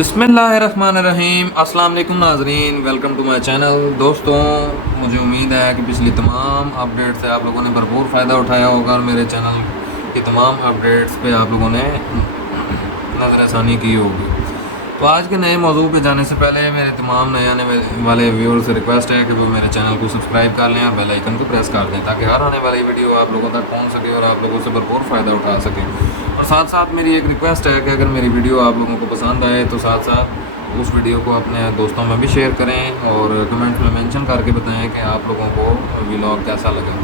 बिस्मिल्लाहिर्रहमानिर्रहीम। अस्सलाम वालेकुम नाज़रीन, वेलकम टू माय चैनल। दोस्तों, मुझे उम्मीद है कि पिछली तमाम अपडेट से आप लोगों ने भरपूर फ़ायदा उठाया होगा और मेरे चैनल की तमाम अपडेट्स पे आप लोगों ने नज़रसानी की होगी। तो आज के नए मौजू पे जाने से पहले मेरे तमाम नए आने वाले व्यूअर्स से रिक्वेस्ट है कि वो मेरे चैनल को सब्सक्राइब कर लें और बेल आइकन को प्रेस कर दें ताकि हर आने वाली वीडियो आप लोगों तक पहुंच सके और आप लोगों से भरपूर फ़ायदा उठा सकें। और साथ साथ मेरी एक रिक्वेस्ट है कि अगर मेरी वीडियो आप लोगों को पसंद आए तो साथ साथ उस वीडियो को अपने दोस्तों में भी शेयर करें और कमेंट में मेंशन करके बताएं कि आप लोगों को व्लॉग कैसा लगा।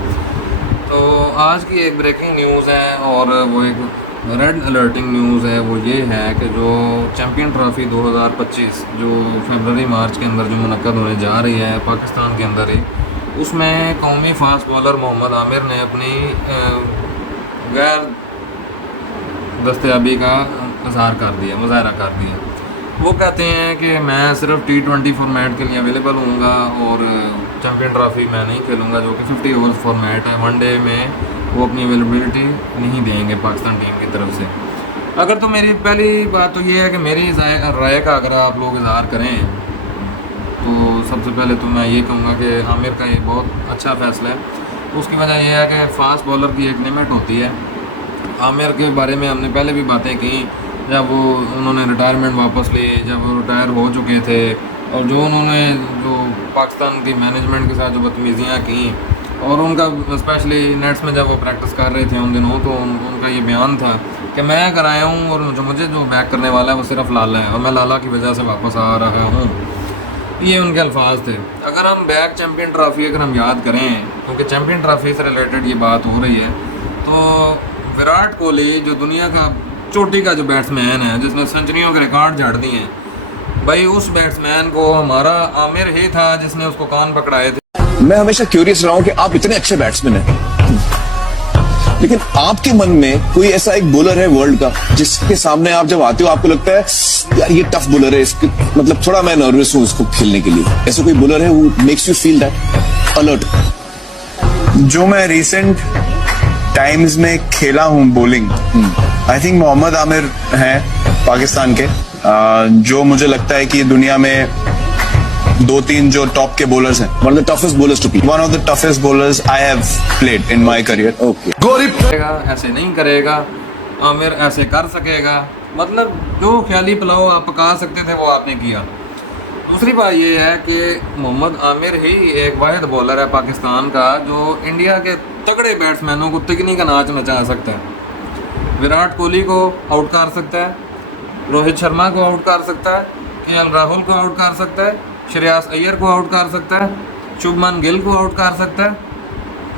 तो आज की एक ब्रेकिंग न्यूज़ है और वो एक रेड अलर्टिंग न्यूज़ है। वो ये है कि जो चैम्पियन ट्रॉफ़ी 2025 जो फरवरी मार्च के अंदर जो मुनक्कद होने जा रही है पाकिस्तान के अंदर ही, उसमें कौमी फास्ट बॉलर मोहम्मद आमिर ने अपनी गैर दस्तयाबी का मुजाहरा कर दिया। वो कहते हैं कि मैं सिर्फ T20 फॉर्मेट के लिए अवेलेबल हूँगा और चैम्पियन ट्रॉफ़ी मैं नहीं खेलूँगा जो कि 50 ओवर्स फॉर्मेट है। वनडे में वो अपनी अवेलेबिलिटी नहीं देंगे पाकिस्तान टीम की तरफ से। अगर तो मेरी पहली बात तो ये है कि मेरी राय का अगर आप लोग इज़हार करें तो सबसे पहले तो मैं ये कहूँगा कि आमिर का ये बहुत अच्छा फ़ैसला है। उसकी वजह यह है कि फ़ास्ट बॉलर की एक लिमिट होती है। आमिर के बारे में हमने पहले भी बातें की जब वो उन्होंने रिटायरमेंट वापस ली, जब वो रिटायर हो चुके थे और जो उन्होंने जो पाकिस्तान की मैनेजमेंट के साथ जो बदतमीज़ियाँ की और उनका स्पेशली नेट्स में जब वो प्रैक्टिस कर रहे थे उन दिनों तो उनका ये बयान था कि मैं अगर आया हूँ और मुझे जो बैक करने वाला है वो सिर्फ लाला है और मैं लाला की वजह से वापस आ रहा हूँ। ये उनके अल्फाज थे। अगर हम बैक चैम्पियन ट्रॉफ़ी अगर हम याद करें क्योंकि चैम्पियन ट्रॉफ़ी से रिलेटेड ये बात हो रही है तो विराट कोहली जो दुनिया का चोटी का जो बैट्समैन है जिसने सेंचुरियों के रिकॉर्ड झाड़ दिए हैं, भाई उस बैट्समैन को हमारा आमिर ही था जिसने उसको कान पकड़ाए थे। मैं हमेशा क्यूरियस रहा हूं कि आप इतने अच्छे बैट्समैन हैं, लेकिन आपके मन में कोई ऐसा एक बॉलर है वर्ल्ड का जिसके सामने आप जब आते हो आपको लगता है यार ये टफ बॉलर है, इसके मतलब थोड़ा मैं नर्वस हूं इसको खेलने के लिए। ऐसा कोई बॉलर है वो makes you feel that alert? जो मैं रिसेंट टाइम्स में खेला हूं bowling, I think Mohammad Amir हैं पाकिस्तान के, जो मुझे लगता है कि दुनिया में दो तीन जो टॉप के बॉलर्स हैं, one of the toughest bowlers to play, one of the toughest bowlers I have played in my career. Okay, ऐसे नहीं करेगा, आमिर ऐसे कर सकेगा, मतलब जो ख्याली पुलाव आप पका सकते थे वो आपने किया। दूसरी बात ये है कि मोहम्मद आमिर ही एक वाहिद बॉलर है पाकिस्तान का जो इंडिया के तगड़े बैट्समैनों को तिगनी का नाच नचा सकता है। विराट कोहली को आउट कर सकता है, रोहित शर्मा को आउट कर सकता है, KL राहुल को आउट कर सकता है, श्रेयस अय्यर को आउट कर सकता है, शुभमन गिल को आउट कर सकता है,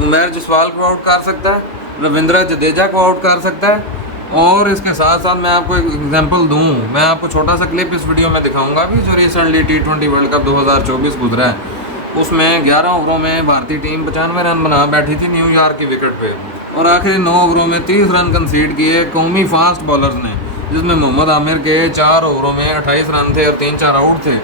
उमेर जसवाल को आउट कर सकता है, रविंद्र जडेजा को आउट कर सकता है। और इसके साथ साथ मैं आपको एक एग्जांपल दूं, मैं आपको छोटा सा क्लिप इस वीडियो में दिखाऊंगा भी जो रिसेंटली T20 वर्ल्ड कप 2024 गुजरा है। उसमें 11 ओवरों में भारतीय टीम 95 रन बना बैठी थी न्यूयॉर्क की विकेट पे और आखिरी 9 ओवरों में 30 रन कंसीड किए कौमी फास्ट बॉलर्स ने, जिसमें मोहम्मद आमिर के 4 ओवरों में 28 रन थे और 3-4 आउट थे।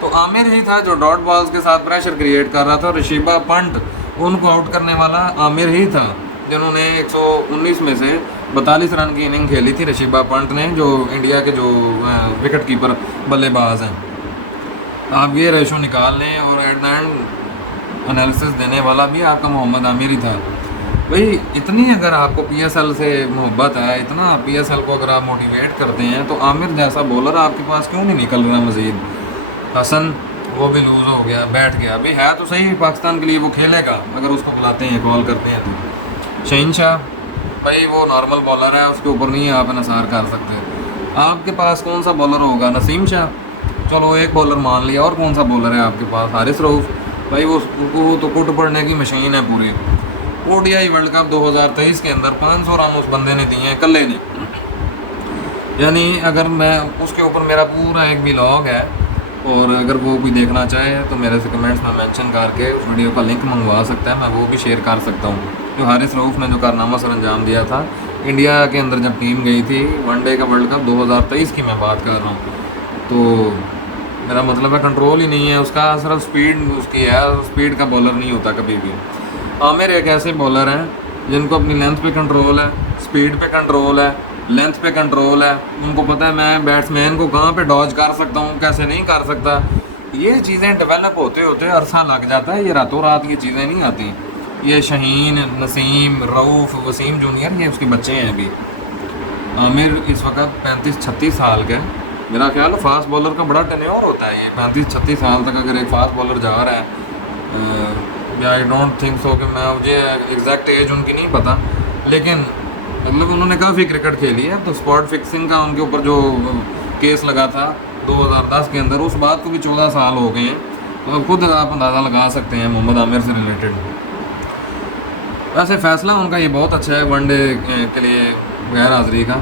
तो आमिर ही था जो डॉट बॉल्स के साथ प्रेशर क्रिएट कर रहा था। ऋषिभा पंत उनको आउट करने वाला आमिर ही था जिन्होंने 119 में से 42 रन की इनिंग खेली थी ऋषिभा पंत ने, जो इंडिया के जो विकेट कीपर बल्लेबाज हैं। आप ये रेशो निकाल लें और एट द एंड एनालिसिस देने वाला भी आपका मोहम्मद आमिर ही था। भाई इतनी अगर आपको PSL से मोहब्बत है, इतना PSL को अगर आप मोटिवेट करते हैं तो आमिर जैसा बॉलर आपके पास क्यों नहीं निकल रहा मज़ीद? हसन वो भी लूज़ हो गया, बैठ गया। अभी है तो सही पाकिस्तान के लिए, वो खेलेगा अगर उसको बुलाते हैं, कॉल करते हैं तो। शहीनशाह भाई वो नॉर्मल बॉलर है, उसके ऊपर नहीं आप इन्हिसार कर सकते। आपके पास कौन सा बॉलर होगा? नसीम शाह, चलो एक बॉलर मान लिया, और कौन सा बॉलर है आपके पास? हारिस रऊफ, भाई वो तो कुट पड़ने की मशीन है पूरी। ODI वर्ल्ड कप 2023 के अंदर 500 रन उस बंदे ने दिए हैं कल्ले ने। यानी अगर मैं उसके ऊपर मेरा पूरा एक व्लॉग है और अगर वो कोई देखना चाहे तो मेरे से कमेंट्स में मेंशन करके उस वीडियो का लिंक मंगवा सकता है, मैं वो भी शेयर कर सकता हूँ। जो हारिस रऊफ ने जो कारनामा सर अंजाम दिया था इंडिया के अंदर जब टीम गई थी वनडे का वर्ल्ड कप 2023 की मैं बात कर रहा हूँ, तो मेरा मतलब है कंट्रोल ही नहीं है उसका, सिर्फ स्पीड उसकी है, स्पीड का बॉलर नहीं होता कभी भी। आमिर एक ऐसे बॉलर हैं जिनको अपनी लेंथ पे कंट्रोल है, स्पीड पे कंट्रोल है लेंथ पे कंट्रोल है, उनको पता है मैं बैट्समैन को कहाँ पे डॉज कर सकता हूँ, कैसे नहीं कर सकता। ये चीज़ें डेवलप होते होते अरसा लग जाता है, ये रातों रात ये चीज़ें नहीं आती। ये शहीन, नसीम, रऊफ़, वसीम जूनियर, ये उसके बच्चे हैं अभी। आमिर इस वक्त 35-36 साल का है। मेरा ख्याल है फास्ट बॉलर का बड़ा टेन्योर होता है ये, 35-36 साल तक अगर एक फास्ट बॉलर जा रहा है। आई डोंट थिंक सो कि मुझे एग्जैक्ट एज उनकी नहीं पता, लेकिन मतलब उन्होंने काफ़ी क्रिकेट खेली है। तो स्पॉट फिक्सिंग का उनके ऊपर जो केस लगा था 2010 के अंदर, उस बात को भी 14 साल हो गए हैं। तो अब खुद आप अंदाज़ा लगा सकते हैं मोहम्मद आमिर से रिलेटेड। वैसे फ़ैसला उनका ये बहुत अच्छा है वनडे के लिए गैर हाज़िरी का।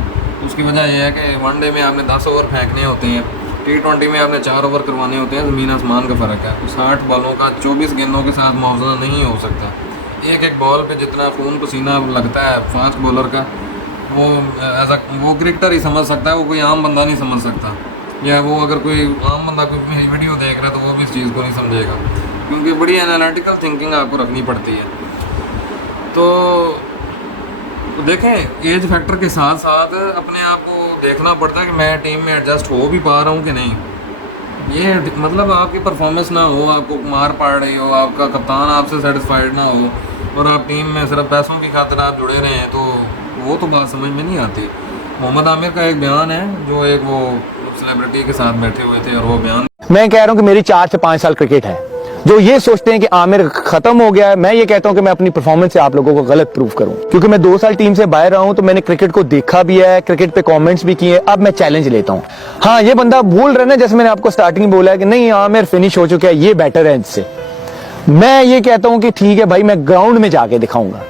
उसकी वजह यह है कि वनडे में आपने 10 ओवर फेंकने होते हैं, T20 में आपने 4 ओवर करवाने होते हैं, ज़मीन आसमान का फ़र्क है। तो 60 बॉलों का 24 गेंदों के साथ मुआवजा नहीं हो सकता। एक एक बॉल पे जितना खून पसीना लगता है फास्ट बॉलर का, वो क्रिकेटर ही समझ सकता है, वो कोई आम बंदा नहीं समझ सकता। या वो अगर कोई आम बंदा कोई वीडियो देख रहा है तो वो भी इस चीज़ को नहीं समझेगा, क्योंकि बड़ी एनालिटिकल थिंकिंग आपको रखनी पड़ती है। तो देखें, एज फैक्टर के साथ साथ अपने आप को देखना पड़ता है कि मैं टीम में एडजस्ट हो भी पा रहा हूँ कि नहीं। ये मतलब आपकी परफॉर्मेंस ना हो, आपको मार पड़ रही हो, आपका कप्तान आपसे सेटिस्फाइड ना हो और आप टीम में सिर्फ पैसों की खातिर आप जुड़े रहे हैं, तो वो तो बात समझ में नहीं आती। मोहम्मद आमिर का एक बयान है जो एक वो सेलिब्रिटी के साथ बैठे हुए थे, और वो बयान, मैं कह रहा हूं कि मेरी 4 से 5 साल क्रिकेट है। जो ये सोचते हैं कि आमिर खत्म हो गया है, मैं ये कहता हूं कि मैं अपनी परफॉर्मेंस से आप लोगों को गलत प्रूव करूं, क्योंकि मैं 2 साल टीम से बाहर रहा हूं, तो मैंने क्रिकेट को देखा भी है, क्रिकेट पे कमेंट्स भी किए। अब मैं चैलेंज लेता हूं। हाँ, ये बंदा भूल रहा है ना, जैसे मैंने आपको स्टार्टिंग में बोला है कि नहीं आमिर फिनिश हो चुका है, ये बेटर है इससे। मैं ये कहता हूं कि ठीक है भाई, मैं ग्राउंड में जाके दिखाऊंगा।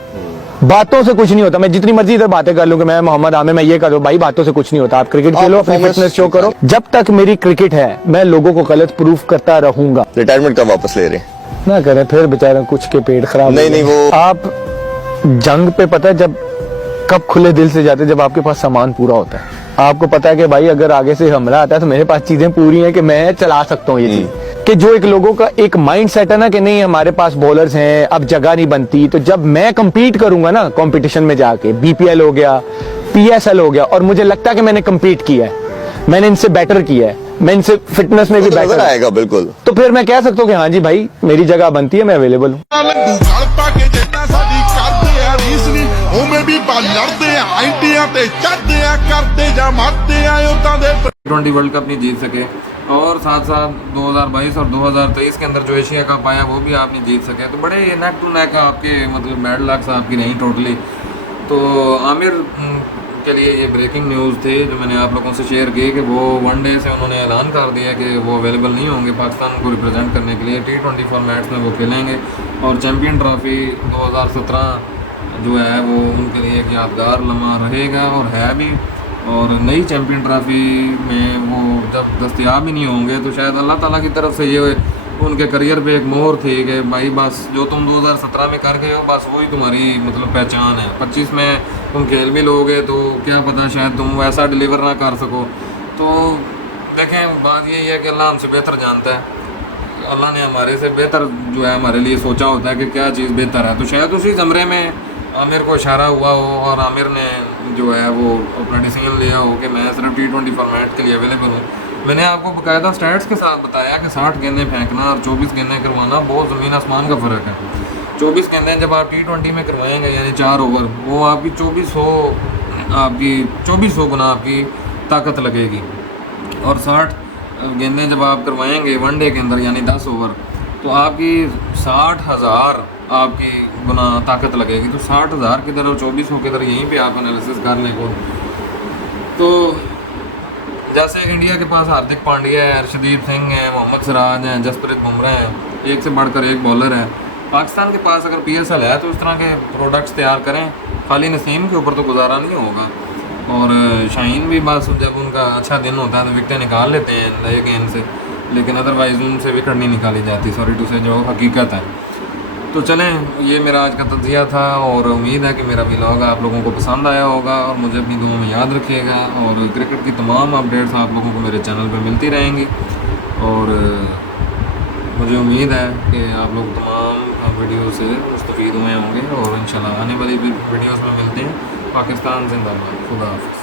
बातों से कुछ नहीं होता। मैं जितनी मर्जी इधर बातें कर लूं कि मैं मोहम्मद आमिर, मैं ये कर दूं, भाई बातों से कुछ नहीं होता। आप क्रिकेट खेलो, अपनी फिटनेस शो करो। जब तक मेरी क्रिकेट है, मैं लोगों को गलत प्रूफ करता रहूंगा। रिटायरमेंट कब वापस ले रहे हैं? ना करें फिर बेचारा कुछ के पेट खराब। नहीं, वो आप जंग पे पता है जब कब खुले दिल से जाते, जब आपके पास सामान पूरा होता है। आपको पता है कि भाई अगर आगे से हमला आता है तो मेरे पास चीजें पूरी हैं कि मैं चला सकता हूँ ये चीज। कि जो एक लोगों का एक माइंड सेट है ना कि नहीं हमारे पास बॉलर्स हैं, अब जगह नहीं बनती, तो जब मैं compete करूंगा ना कंपटीशन में जाके, BPL हो गया, PSL हो गया, और मुझे लगता है कि मैंने compete किया है, मैंने इनसे बेटर किया है, मैं इनसे फिटनेस में भी बेटर आएगा बिल्कुल, तो फिर मैं कह सकता हूँ कि हाँ जी भाई मेरी जगह बनती है, मैं अवेलेबल हूँ। T20 वर्ल्ड कप नहीं जीत सके, और साथ साथ 2022 और 2023 के अंदर जो एशिया कप आया वो भी आप नहीं जीत सके। तो बड़े नेक टू नेक आपके मतलब बैड लक्स आपकी नहीं टोटली। तो आमिर के लिए ये ब्रेकिंग न्यूज़ थी जो मैंने आप लोगों से शेयर की कि वो वनडे से उन्होंने ऐलान कर दिया कि वो अवेलेबल नहीं होंगे पाकिस्तान को रिप्रेजेंट करने के लिए। T20 फॉर्मेट्स में वो खेलेंगे, और चैम्पियन ट्रॉफी 2017 जो है वो उनके लिए एक यादगार लम्हा रहेगा और है भी। और नई चैम्पियन ट्रॉफी में वो जब दस्तयाब ही नहीं होंगे तो शायद अल्लाह ताला की तरफ से ये उनके करियर पे एक मोहर थी कि भाई बस जो तुम 2017 में कर गए हो बस वही तुम्हारी मतलब पहचान है। 25 में तुम खेल भी लोगे तो क्या पता शायद तुम वैसा डिलीवर ना कर सको। तो देखें, बात यही है कि अल्लाह हमसे बेहतर जानता है। अल्लाह ने हमारे से बेहतर जो है हमारे लिए सोचा होता है कि क्या चीज़ बेहतर है। तो शायद उसी ज़मरे में आमिर को इशारा हुआ हो और आमिर ने जो है वो अपना डिसीजन लिया हो कि मैं सिर्फ T20 फॉर्मेट के लिए अवेलेबल हूँ। मैंने आपको बाकायदा स्टैट्स के साथ बताया कि 60 गेंदें फेंकना और 24 गेंदें करवाना बहुत ज़मीन आसमान का फ़र्क है। 24 गेंदें जब आप T20 में करवाएंगे यानी 4 ओवर, वो आपकी 2400 गुना आपकी ताकत लगेगी। और 60 गेंदें जब आप करवाएंगे वनडे के अंदर यानी 10 ओवर, तो आपकी 60,000 आपकी गुना ताकत लगेगी। तो 60,000 की तरह 2400 की तरह यहीं पे आप एनालिसिस कर लें को। तो जैसे इंडिया के पास हार्दिक पांड्या है, अर्शदीप सिंह है, मोहम्मद सिराज हैं, जसप्रीत बुमराह हैं, एक से बढ़कर एक बॉलर है। पाकिस्तान के पास अगर PSL है तो इस तरह के प्रोडक्ट्स तैयार करें। खाली नसीम के ऊपर तो गुजारा नहीं होगा। और शाहीन भी बस जब उनका अच्छा दिन होता है तो विकेटें निकाल लेते हैं नए गेंद से, लेकिन अदरवाइज़ उनसे विकेट नहीं निकाली जाती, सॉरी टू से, जो हकीकत है। तो चलें, ये मेरा आज का तज़किया था और उम्मीद है कि मेरा व्लॉग आप लोगों को पसंद आया होगा और मुझे अपनी दुआ में याद रखिएगा। और क्रिकेट की तमाम अपडेट्स आप लोगों को मेरे चैनल पे मिलती रहेंगी। और मुझे उम्मीद है कि आप लोग तमाम वीडियो से मुस्तफ़ीद हुए होंगे और इंशाल्लाह आने वाली वीडियोज़ में मिलते हैं। पाकिस्तान जिंदाबाद। खुदा हाफ़िज़।